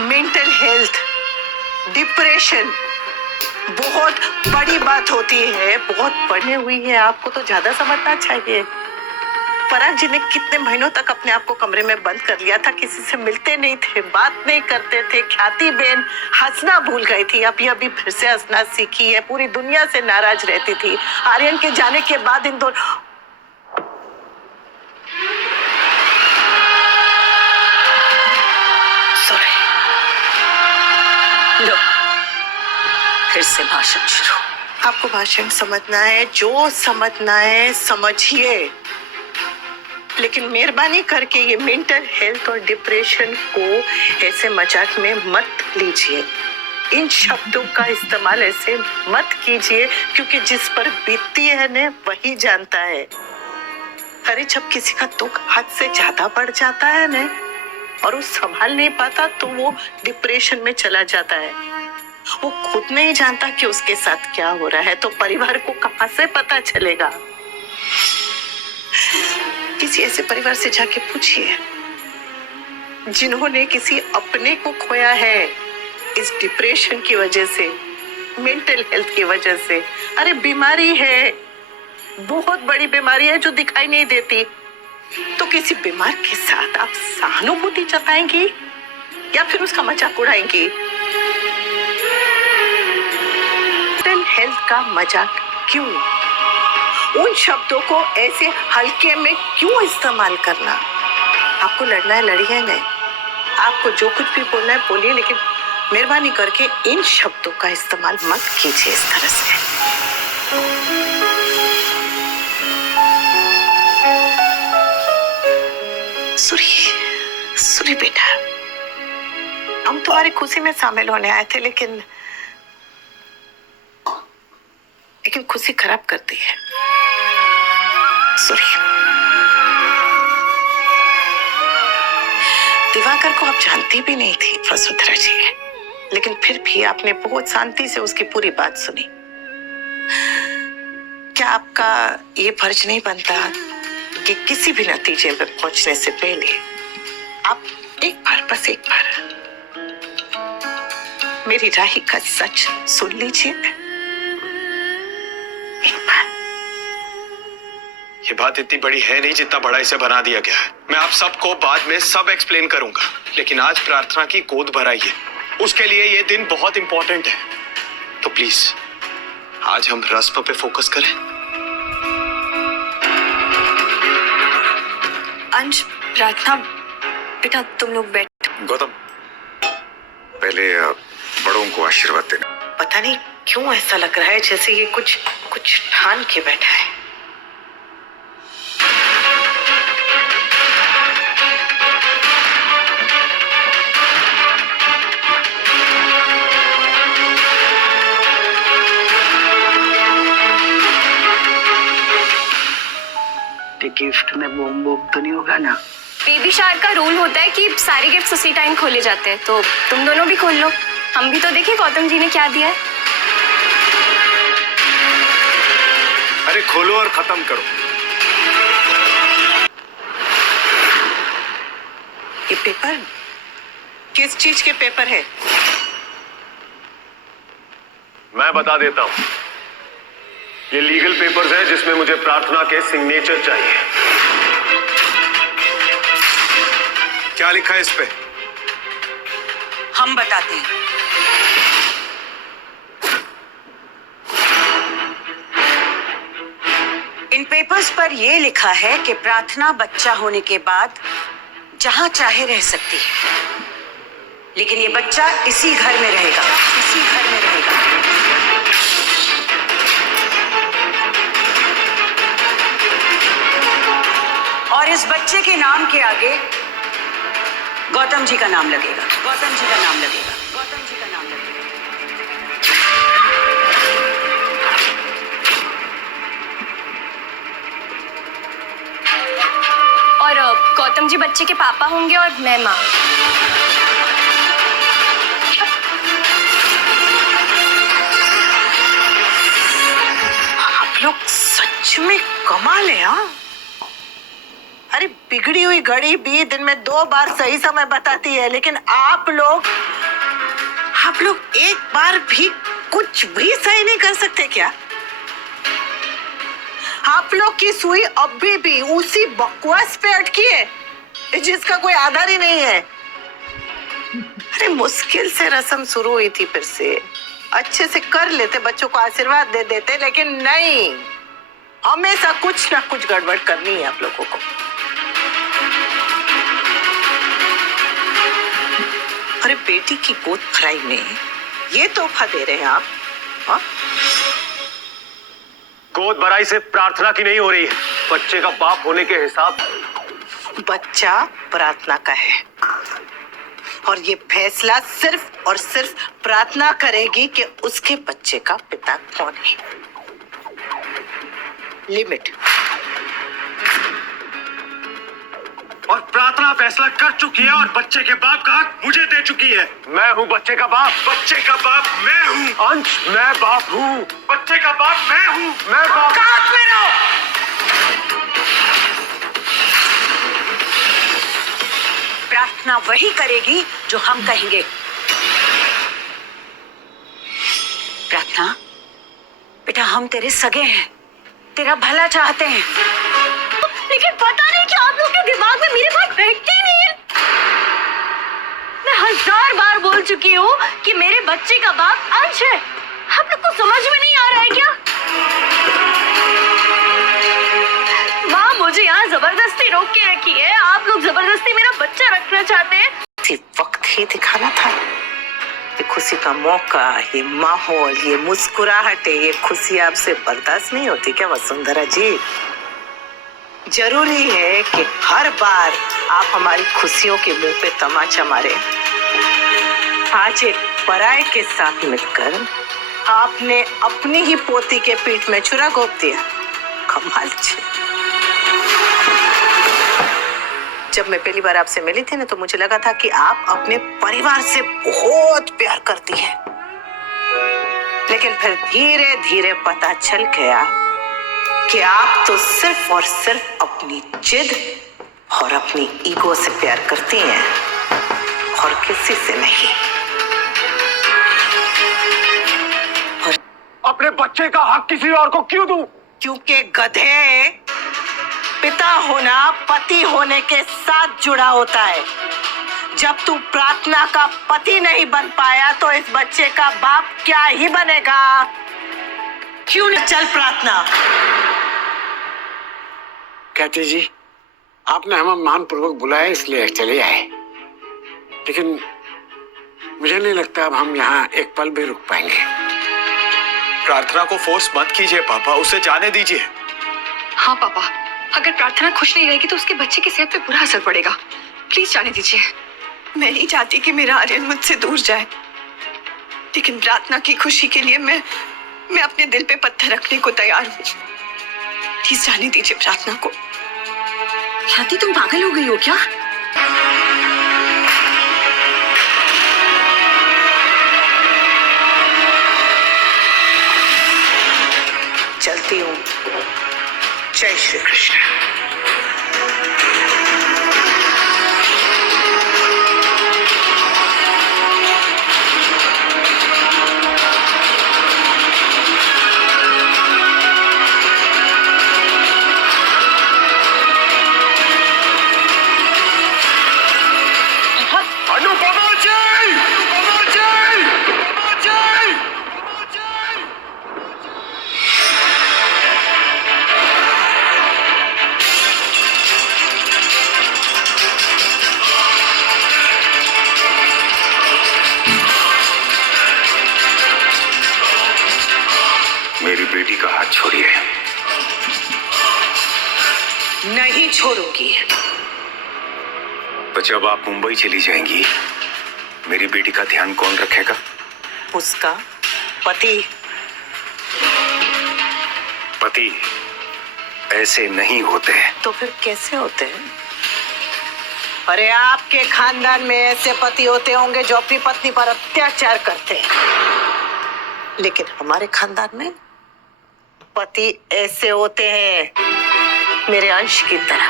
Mental health, depression बहुत बड़ी बात होती है। बहुत पढ़ी हुई है, आपको तो ज्यादा समझना चाहिए। पराग जी ने कितने महीनों तक अपने आप को कमरे में बंद कर लिया था, किसी से मिलते नहीं थे, बात नहीं करते थे। ख्याति बेन हंसना भूल गई थी, अभी फिर से हंसना सीखी है। पूरी दुनिया से नाराज रहती थी। आर्यन के जाने के बाद इन दोनों लो फिर से भाषण शुरू। आपको भाषण समझना है, जो समझना है समझिए, लेकिन मेहरबानी करके ये मेंटल हेल्थ और डिप्रेशन को ऐसे मजाक में मत लीजिए। इन शब्दों का इस्तेमाल ऐसे मत कीजिए, क्योंकि जिस पर बीतती है ना वही जानता है। अरे जब किसी का दुख हद से ज्यादा बढ़ जाता है ना और वो संभाल नहीं पाता तो वो डिप्रेशन में चला जाता है। वो खुद नहीं जानता कि उसके साथ क्या हो रहा है, तो परिवार को कहां से पता चलेगा। किसी ऐसे परिवार से जाके पूछिए जिन्होंने किसी अपने को खोया है इस डिप्रेशन की वजह से, मेंटल हेल्थ की वजह से। अरे बीमारी है, बहुत बड़ी बीमारी है जो दिखाई नहीं देती। तो किसी बीमार के साथ आप सहानुभूति जताएंगी या फिर उसका मजाक उड़ाएंगी? मेंटल हेल्थ का मजाक क्यों? उन शब्दों को ऐसे हल्के में क्यों इस्तेमाल करना? आपको लड़ना है लड़िए, नहीं आपको जो कुछ भी बोलना है बोलिए, लेकिन मेहरबानी करके इन शब्दों का इस्तेमाल मत कीजिए इस तरह से। सुरी बेटा, हम तुम्हारी खुशी में शामिल होने आए थे, लेकिन खुशी खराब करती है। सुरी, दिवाकर को आप जानती भी नहीं थी वसुंधरा जी, लेकिन फिर भी आपने बहुत शांति से उसकी पूरी बात सुनी। क्या आपका ये फर्ज नहीं बनता कि किसी भी नतीजे पर पहुंचने से पहले आप एक बार, बस एक बार मेरी राही का सच सुन लीजिए? एक बार। ये बात इतनी बड़ी है नहीं जितना बड़ा इसे बना दिया गया है। मैं आप सबको बाद में सब एक्सप्लेन करूंगा, लेकिन आज प्रार्थना की गोद भराई है, उसके लिए ये दिन बहुत इंपॉर्टेंट है। तो प्लीज आज हम रस्म पे फोकस करें। अंश, प्रार्थना, बेटा तुम लोग बैठ। गौतम, पहले बड़ों को आशीर्वाद देना। पता नहीं क्यों ऐसा लग रहा है जैसे ये कुछ ठान के बैठा है। गिफ्ट में बॉम्ब तो नहीं होगा ना? बेबी शावर का रूल होता है कि सारे गिफ्ट उसी टाइम खोले जाते हैं, तो तुम दोनों भी खोल लो। हम भी तो देखें गौतम जी ने क्या दिया है। अरे खोलो और खत्म करो। ये पेपर किस चीज के पेपर है? मैं बता देता हूं, ये लीगल पेपर्स हैं जिसमें मुझे प्रार्थना के सिग्नेचर चाहिए। क्या लिखा है इस पे? हम बताते हैं। इन पेपर्स पर यह लिखा है कि प्रार्थना बच्चा होने के बाद जहां चाहे रह सकती है, लेकिन ये बच्चा इसी घर में रहेगा, इसी घर में रहेगा। और इस बच्चे के नाम के आगे गौतम जी का नाम लगेगा, गौतम जी का नाम लगेगा, गौतम जी का नाम लगेगा। और गौतम जी बच्चे के पापा होंगे और मैं माँ। आप लोग सच में कमाल है। हाँ, हमारी बिगड़ी हुई घड़ी भी दिन में 2 बार सही समय बताती है, लेकिन आप लोग एक बार भी कुछ भी सही नहीं कर सकते क्या? आप लोग की सुई अभी भी उसी बकवास पे अटकी है जिसका कोई आधार ही नहीं है। अरे मुश्किल से रस्म शुरू हुई थी, फिर से अच्छे से कर लेते, बच्चों को आशीर्वाद दे देते, लेकिन नहीं, हमेशा कुछ ना कुछ गड़बड़ करनी है आप लोगों को। अरे बेटी की गोद भराई में ये तोहफा दे रहे हैं आप? हाँ? गोद भराई से प्रार्थना की नहीं हो रही है, बच्चे का बाप होने के हिसाब। बच्चा प्रार्थना का है और ये फैसला सिर्फ और सिर्फ प्रार्थना करेगी कि उसके बच्चे का पिता कौन है। लिमिट। और प्रार्थना फैसला कर चुकी है और बच्चे के बाप का हक मुझे दे चुकी है। मैं हूँ बच्चे का बाप। बच्चे का बाप मैं हूँ। अंश, मैं बाप हूँ। बच्चे का बाप मैं हूँ। मैं बाप। काट में रहो। प्रार्थना वही करेगी जो हम कहेंगे। प्रार्थना बेटा, हम तेरे सगे हैं, तेरा भला चाहते हैं, लेकिन पता नहीं कि आप लोग के दिमाग में मेरी बात बैठती ही नहीं है। मैं 1000 बार बोल चुकी हूँ कि मेरे बच्चे का बाप अंश है। आप लोग को समझ में नहीं आ रहा है क्या? माँ मुझे यहाँ जबरदस्ती रोक के रखी है, आप लोग जबरदस्ती मेरा बच्चा रखना चाहते हैं। वक्त ही दिखाना था। ये खुशी का मौका, ये माहौल, ये मुस्कुराहटें, ये खुशी आपसे बर्दाश्त नहीं होती क्या वसुंधरा जी? जरूरी है कि हर बार आप हमारी खुशियों के मुंह पे तमाचा मारे। आज एक पराये के साथ मिलकर आपने अपनी ही पोती के पीठ में छुरा घोंप दिया। कमाल जी। जब मैं पहली बार आपसे मिली थी ना, तो मुझे लगा था कि आप अपने परिवार से बहुत प्यार करती हैं, लेकिन फिर धीरे धीरे पता चल गया कि आप तो सिर्फ और सिर्फ अपनी जिद और अपनी ईगो से प्यार करती हैं और किसी से नहीं। और अपने बच्चे का हक किसी और को क्यों दूं? क्योंकि गधे, पिता होना पति होने के साथ जुड़ा होता है। जब तू प्रार्थना का पति नहीं बन पाया तो इस बच्चे का बाप क्या ही बनेगा? क्यों नहीं? चल प्रार्थना। कहते जी, आपने हमें मानपूर्वक बुलाया इसलिए चले आए, लेकिन मुझे नहीं लगता अब हम यहाँ एक पल भी रुक पाएंगे। प्रार्थना को फोर्स मत कीजिए पापा, उसे जाने दीजिए। हाँ पापा, अगर प्रार्थना खुश नहीं रहेगी तो उसके बच्चे की सेहत पे बुरा असर पड़ेगा। प्लीज जाने दीजिए। मैं नहीं चाहती कि मेरा आर्यन मुझसे दूर जाए, लेकिन प्रार्थना की खुशी के लिए मैं अपने दिल पे पत्थर रखने को तैयार हूँ। प्लीज जाने दीजिए प्रार्थना को। ख्याति तुम पागल हो गई हो क्या? चलती हूँ। जय श्री कृष्ण। मेरी बेटी का हाथ छोड़िए। नहीं छोड़ूंगी। तो जब आप मुंबई चली जाएंगी, मेरी बेटी का ध्यान कौन रखेगा? उसका पति। पति ऐसे नहीं होते हैं। तो फिर कैसे होते हैं? अरे आपके खानदान में ऐसे पति होते होंगे जो अपनी पत्नी पर अत्याचार करते हैं, लेकिन हमारे खानदान में पति ऐसे होते हैं मेरे अंश की तरह,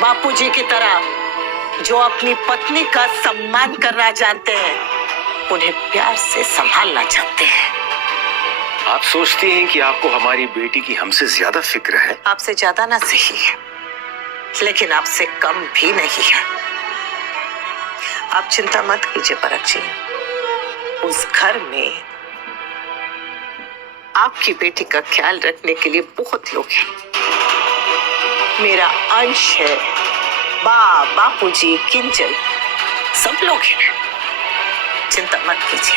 बापूजी की तरह जो अपनी पत्नी का सम्मान करना जानते हैं, उन्हें प्यार से संभालना चाहते हैं। आप सोचती हैं कि आपको हमारी बेटी की हमसे ज्यादा फिक्र है? आपसे ज्यादा ना सही है, लेकिन आपसे कम भी नहीं है। आप चिंता मत कीजिए परख जी, उस घर में आपकी बेटी का ख्याल रखने के लिए बहुत लोग हैं। मेरा अंश है, बापूजी, किंजल, सब लोग हैं। चिंता मत कीजिए।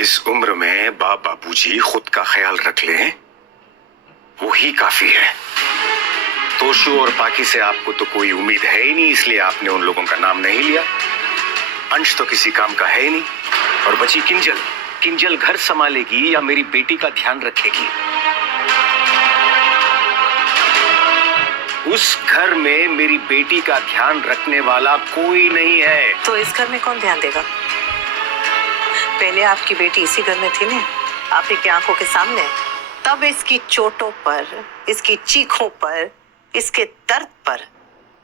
इस उम्र में बापूजी खुद का ख्याल रख लें, वही काफी है। तोशु और पाकी से आपको तो कोई उम्मीद है ही नहीं, इसलिए आपने उन लोगों का नाम नहीं लिया। अंश तो किसी काम का है ही नहीं। और बची किंजल, किंजल घर संभालेगी या मेरी बेटी का ध्यान रखेगी? उस घर में मेरी बेटी का ध्यान रखने वाला कोई नहीं है। तो इस घर में कौन ध्यान देगा? पहले आपकी बेटी इसी घर में थी ना, आप ही की आंखों के सामने। तब इसकी चोटों पर, इसकी चीखों पर, इसके दर्द पर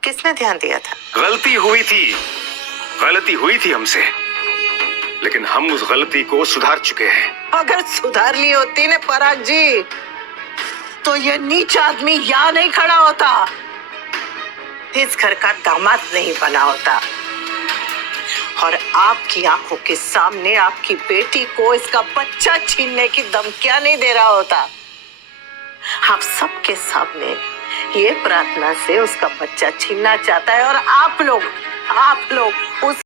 किसने ध्यान दिया था? गलती हुई थी हमसे, लेकिन हम उस गलती को सुधार चुके हैं। अगर सुधार ली होती ना पराग जी, तो ये नीच आदमी यहाँ नहीं खड़ा होता, इस घर का दामाद नहीं बना होता, और आपकी आंखों के सामने आपकी बेटी को इसका बच्चा छीनने की धमकियां नहीं दे रहा होता। आप सबके सामने ये प्रार्थना से उसका बच्चा छीनना चाहता है, और आप लोग उस